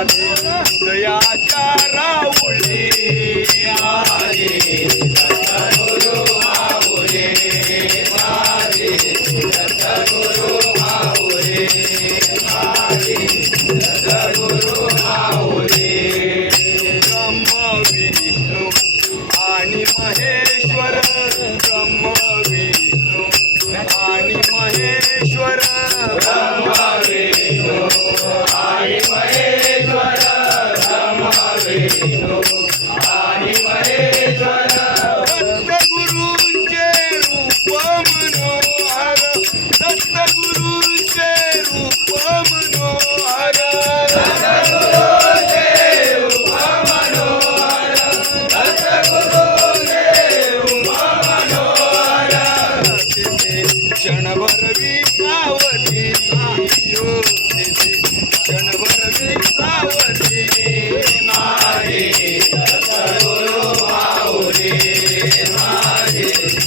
नादे हृदयाच्या राऊळी ब्रह्म विष्णू आणि महेश्वर ब्रह्म विष्णू आणि महेश्वर ब्रह्म दत्तगुरूंचे रूप मनोहर दत्तगुरूंचे रूप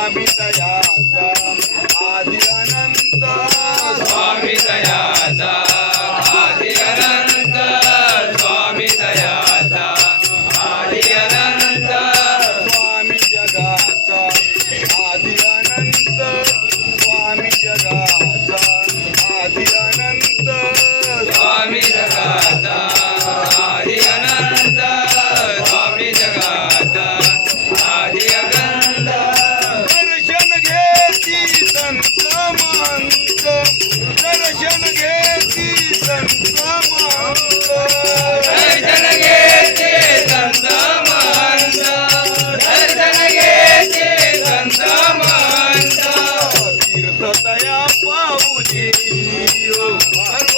আমি তাই Papo Budinho.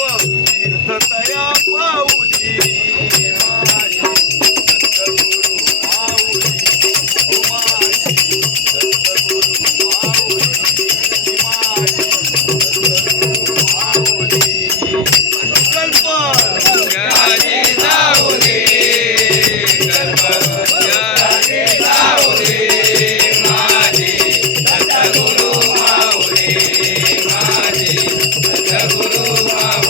ಜಗಗುರುವಾ